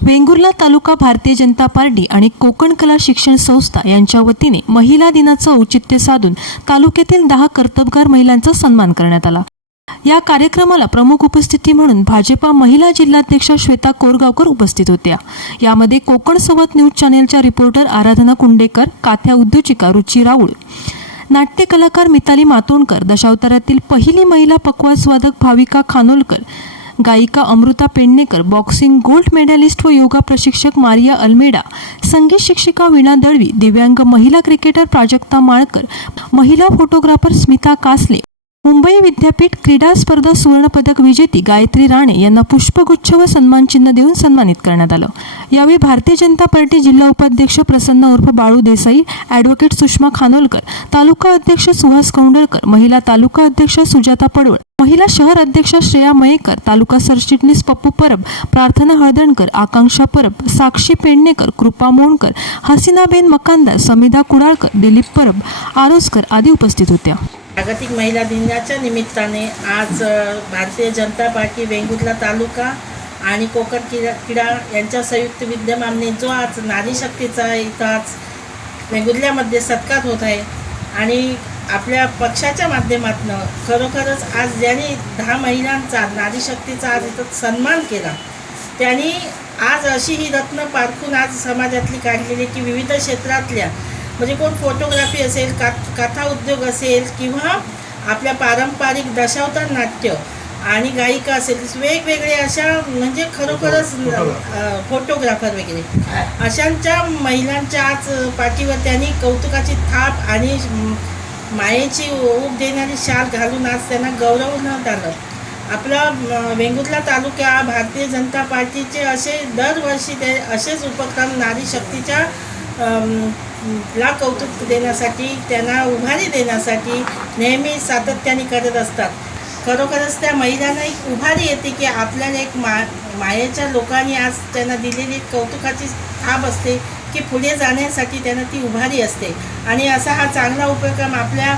वेंगुर्ला तालुका Bharatiya Janata party आणि कोकण कला शिक्षण संस्था यांच्या वतीने महिला दिनाचं औचित्य साधून तालुक्यातील दहा कर्तबगार महिलांचा सन्मान करण्यात आला. या कार्यक्रमाला प्रमुख उपस्थिती म्हणून भाजपा महिला जिल्हाध्यक्षा श्वेता कोरगावकर उपस्थित होत्या. यामध्ये कोकण सोबत न्यूज चॅनेलच्या रिपोर्टर आराधना कुंडेकर काथ्या उद्योजिका रुची राऊळ नाट्य कलाकार मिताली मातोंडकर दशावतारातील पहिली महिला पक्वास्वादक भाविका खानोलकर गायिका Amruta Pednekar boxing gold medallist व योगा प्रशिक्षक मारिया अल्मेडा संगीत शिक्षिका वीणा दळवी दिव्यांग महिला क्रिकेटर प्राजक्ता माळकर महिला फोटोग्राफर स्मिता कासले मुंबई विद्यापीठ क्रीडा स्पर्धा सुवर्णपदक विजेती गायत्री राणे यांना पुष्पगुच्छ व सन्मानचिन्ह देऊन सन्मानित करण्यात आलं. यावेळी भारतीय जनता पार्टी जिल्हा उपाध्यक्ष प्रसन्न उर्फ बाळू देसाई ॲडव्होकेट सुषमा खानोलकर तालुका अध्यक्ष सुहास कौंडळकर महिला तालुका अध्यक्ष सुजाता पडवळ महिला शहर अध्यक्ष श्रेया मयेकर तालुका सरचिटणीस पप्पू परब प्रार्थना हळदणकर आकांक्षा परब साक्षी पेडणेकर कृपा मोणकर हसीनाबेन मकानदार समिधा कुडाळकर दिलीप परब आरोसकर आदी उपस्थित होत्या. जागतिक महिला दिनाच्या निमित्ताने आज भारतीय जनता पार्टी वेंगुर्ला तालुका आणि कोकण किडा किडा यांच्या संयुक्त विद्यमाने जो आज नारी शक्तीचा इथं आज वेंगुर्ल्यामध्ये सत्कार होत आहे आणि आपल्या पक्षाच्या माध्यमातून खरोखरच आज ज्यांनी दहा महिलांचा नारीशक्तीचा आज इथं सन्मान केला त्यांनी आज अशी ही रत्न पारखून आज समाजातली काढलेली की विविध क्षेत्रातल्या म्हणजे कोण फोटोग्राफी असेल का कथा उद्योग असेल किंवा आपल्या पारंपरिक दशावतार नाट्य आणि गायिका असेल वेगवेगळे अशा म्हणजे खरोखरच फोटोग्राफर वगैरे. अशांच्या महिलांच्या आज पाठीवर त्यांनी कौतुकाची थाप आणि मायेची ओढ देणारी शाल घालून आज त्यांना गौरवण्यात आलं आपला वेंगुर्ला तालुक्या हा भारतीय जनता पार्टीचे असे दरवर्षी ते असेच उपक्रम नारी शक्तीच्या ला कौतुक देण्यासाठी त्यांना उभारी देण्यासाठी नेहमी सातत्याने करत असतात. खरोखरच त्या महिलांना एक उभारी येते की आपल्याला एक मा मायेच्या लोकांनी आज त्यांना दिलेली कौतुकाची थाप असते की पुढे जाण्यासाठी त्यांना ती उभारी असते. आणि असा हा चांगला उपक्रम आपल्या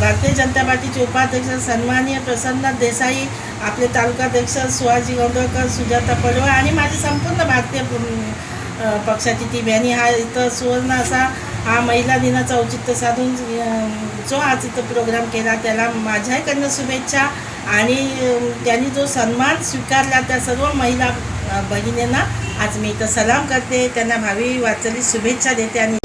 भारतीय जनता पार्टीचे उपाध्यक्ष सन्माननीय प्रसन्न देसाई आपले तालुकाध्यक्ष सुहाजी गोंदळकर सुजाता पडवा आणि माझी संपूर्ण भारतीय पक्षाची टीम यांनी हा इथं सुवर्ण असा हा महिला दिनाचं औचित्य साधून जो आज इथं प्रोग्राम केला त्याला माझ्याकडनं शुभेच्छा. आणि त्यांनी जो सन्मान स्वीकारला त्या सर्व महिला बहिणींना भगिनींना आज मी इथं सलाम करते. त्यांना भावी वाचली शुभेच्छा देते आणि